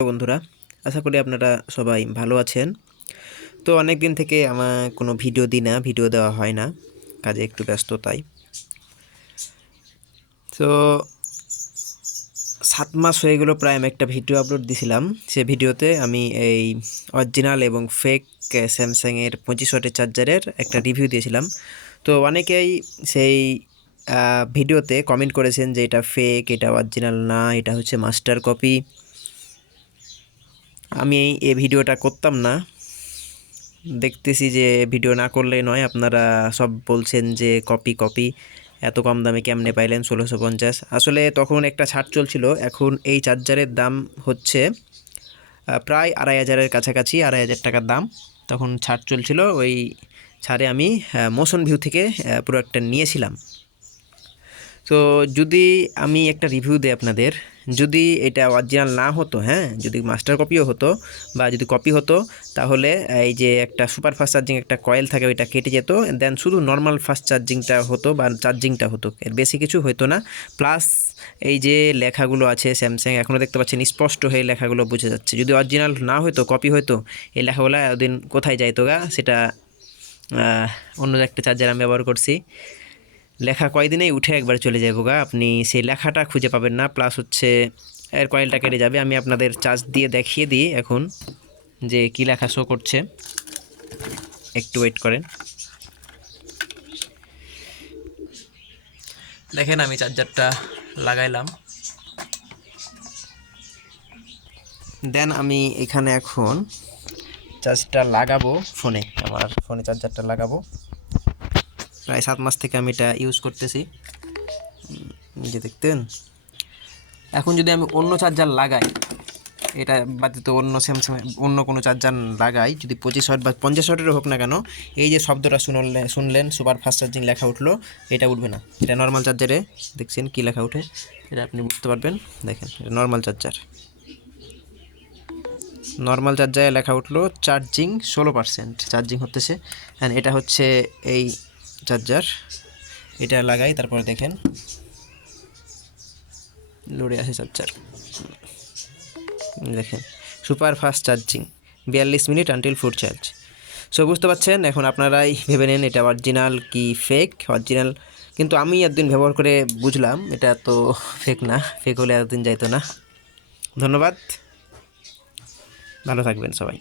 বন্ধুরা, আশা করি আপনারা সবাই ভালো আছেন। তো অনেক দিন থেকে আমার কোনো ভিডিও দিই না, ভিডিও দেওয়া হয় না, কাজে একটু ব্যস্ত তাই। তো সাত মাস হয়ে গেলো প্রায় আমি একটা ভিডিও আপলোড দিছিলাম। সে ভিডিওতে আমি এই অরিজিনাল এবং ফেক স্যামসাংয়ের পঁচিশ ওয়াটের চার্জারের একটা রিভিউ দিয়েছিলাম। তো অনেকেই সেই ভিডিওতে কমেন্ট করেছেন যে এটা ফেক এটা অরিজিনাল না, এটা হচ্ছে মাস্টার কপি আমি এই ভিডিওটা করতাম না। দেখতেছি যে ভিডিও না করলে নয়, আপনারা সব বলছেন যে কপি কপি এত কম দামে কেমনে পাইলেন ষোলোশো পঞ্চাশ? আসলে তখন একটা ছাড় চলছিল, এখন এই চার্জারের দাম হচ্ছে প্রায় আড়াই হাজারের কাছাকাছি, আড়াই হাজার টাকার দাম। তখন ছাড় চলছিল, ওই ছাড়ে আমি মোশন ভিউ থেকে প্রোডাক্টটা নিয়েছিলাম। তো যদি আমি একটা রিভিউ দিই আপনাদের যদি এটা অরিজিনাল না হতো হ্যাঁ যদি মাস্টার কপিও হতো বা যদি কপি হতো, তাহলে এই যে একটা সুপার ফাস্ট চার্জিং একটা কয়েল থাকে, ওইটা কেটে যেত দেন শুধু নর্মাল ফাস্ট চার্জিংটা হতো বা চার্জিংটা হতো। এর বেশি কিছু হতো না। প্লাস এই যে লেখাগুলো আছে স্যামসাং এখনও দেখতে পাচ্ছেন স্পষ্ট হয়ে লেখাগুলো বোঝা যাচ্ছে। যদি অরিজিনাল না হতো কপি হতো এই লেখাগুলো এতদিন কোথায় যাইতো গা? সেটা অন্য একটা চার্জার আমি ব্যবহার করছি। লেখা কয়দিনেই উঠে একবার চলে যাব গা আপনি সেই লেখাটা খুঁজে পাবেন না প্লাস হচ্ছে এর কয়েলটা কেটে যাবে। আমি আপনাদের চার্জ দিয়ে দেখিয়ে দিই এখন যে কী লেখা শো করছে। একটু ওয়েট করেন। দেখেন আমি চার্জারটা লাগাইলাম। দেন আমি এখানে এখন চার্জটা লাগাবো ফোনে আমার ফোনে চার্জারটা লাগাবো। প্রায় সাত মাস থেকে আমি এটা ইউজ করতেছি। যে দেখতেন। এখন যদি আমি অন্য চার্জার লাগাই, এটা ব্যতীত অন্য স্যামসাং অন্য কোনো চার্জার লাগাই, যদি পঁচিশ ওয়াট বা পঞ্চাশ ওয়াটেরও হোক না কেন, এই যে শব্দটা শুনলে শুনলেন সুপার ফাস্ট চার্জিং লেখা উঠল, এটা উঠবে না। এটা নর্মাল চার্জারে দেখছেন কী লেখা উঠে? এটা আপনি বুঝতে পারবেন। দেখেন, এটা নর্মাল চার্জার নর্মাল চার্জারে লেখা উঠল চার্জিং ষোলো পার্সেন্ট চার্জিং হতেছে অ্যান্ড এটা হচ্ছে এই চার্জার। এটা লাগাই, তারপরে দেখেন। লোডে আসে চার্জার। দেখেন সুপার ফাস্ট চার্জিং বিয়াল্লিশ minute until full charge so বুঝতে পারছেন, এখন আপনারাই ভেবে নেন, এটা অরিজিনাল কি ফেক অরিজিনাল কিন্তু আমি একদিন ব্যবহার করে বুঝলাম, এটা তো ফেক না ফেক হলে এতদিন যাইতো না। ধন্যবাদ। ভালো থাকবেন সবাই।